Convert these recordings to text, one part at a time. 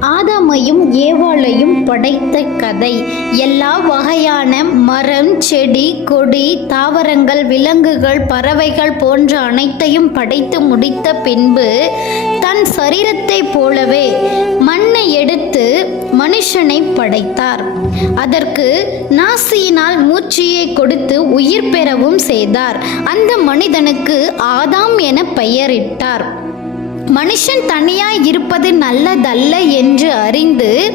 ஆதாமையும் ஏவாளையும் படைத்த கதை. எல்லா வகையான மரம் செடி கொடி தாவரங்கள் விலங்குகள் பறவைகள் போன்ற அனைத்தையும் படைத்து முடித்த பின்பு தன் சரீரத்தைப் போலவே மண்ணை எடுத்து மனுஷனை படைத்தார். அதற்கு நாசியினால் மூச்சியை கொடுத்து உயிர் பெறவும் செய்தார். அந்த மனிதனுக்கு ஆதாம் என பெயரிட்டார். மனுஷன் தனியாய் இருப்பது நல்லதல்ல என்று அறிந்து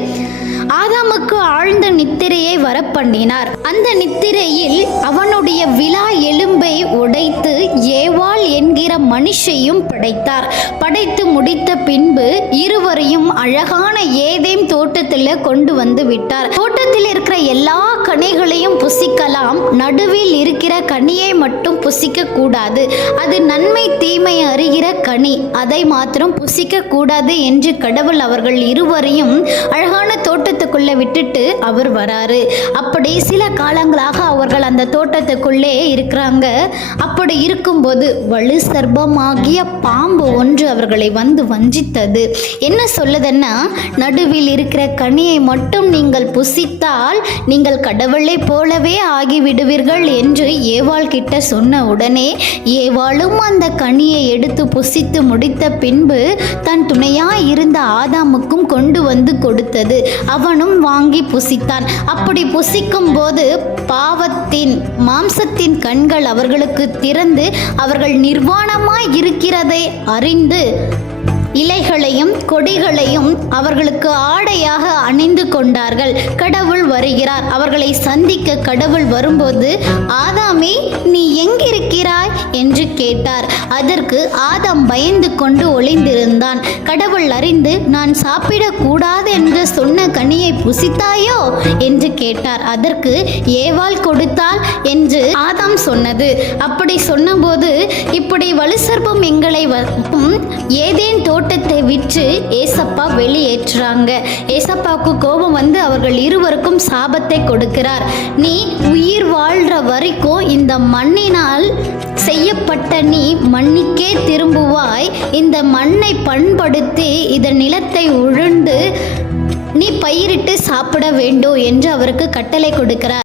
ஆதாமுக்கு ஆழ்ந்த நித்திரையை வரப்பண்ணினார். அந்த நித்திரையில் அவனுடைய விழா எலும்பை உடைத்து ஏவாள் என்கிற மனுஷையும் படைத்தார். படைத்து முடித்த பின்பு இருவரையும் அழகான ஏதேம் தோட்டத்தில் கொண்டு வந்து விட்டார். தோட்டத்தில் இருக்கிற எல்லா கனிகளையும் புசிக்கலாம். நடுவில் இருக்கிற கனியை மட்டும் புசிக்க கூடாது. அது நன்மை தீமை அறிகிற கனி. அதை மாத்திரம் புசிக்க கூடாது என்று கடவுள் அவர்கள் இருவரையும் அழகான தோட்டத்துக்குள்ள விட்டுட்டு அவர் வராரு. அப்படி சில காலங்களாக அவர்கள் அந்த தோட்டத்துக்குள்ளே இருக்கிறாங்க. அப்படி இருக்கும்போது வலு சர்பமாகிய பாம்பு ஒன்று அவர்களை வந்து வஞ்சித்தது. என்ன சொல்லுதுன்னா நடுவில் இருக்கிற கனியை மட்டும் நீங்கள் புசித்தால் நீங்கள் கடவுள் போலவே ஆகிவிடுவீர்கள் என்று ஏவாள் கிட்ட சொன்ன உடனே ஏவாளும் அந்த கனியை எடுத்து புசித்து முடித்த பின்பு தன் துணையாய் இருந்த ஆதாமுக்கும் கொண்டு வந்து கொடுத்தது. அவனும் வாங்கி புசித்தான். அப்படி புசிக்கும் போது பாவத்தின் மாம்சத்தின் கண்கள் அவர்களுக்கு திறந்து அவர்கள் நிர்வாணமாய் இருக்கிறதை அறிந்து இலைகளையும் கொடிகளையும் அவர்களுக்கு ஆடையாக அணிந்து கொண்டார்கள். கடவுள் வருகிறார். அவர்களை சந்திக்க கடவுள் வரும்போது ஆதாமே நீ எங்கிருக்கிறாய்? என்று கேட்டார். அதற்கு ஆதாம் பயந்து கொண்டு ஒளிந்திருந்தான். கடவுள் அறிந்து நான் சாப்பிடக்கூடாது என்று சொன்ன கனியை புசித்தாயோ? என்று கேட்டார். அதற்கு ஏவாள் கொடுத்தால் என்று ஆதாம் சொன்னது. அப்படி சொன்னபோது இப்படி வலுசர்பம் எங்களை ஏதேன் தோட்டத்தை விற்று ஏசப்பா வெளியேற்றுறாங்க. ஏசப்பாவுக்கு கோபம் வந்து அவர்கள் இருவருக்கும் சாபத்தை கொடுக்கிறார். நீ உயிர் வாழ்ற வரைக்கும் இந்த மண்ணினால் செய்யப்பட்ட நீ மண்ணுக்கே திரும்புவாய். இந்த மண்ணை பண்படுத்தி இதன் நிலத்தை உழுந்து நீ பயிரிட்டு சாப்பிட வேண்டும் என்று அவருக்கு கட்டளை கொடுக்கிறார்.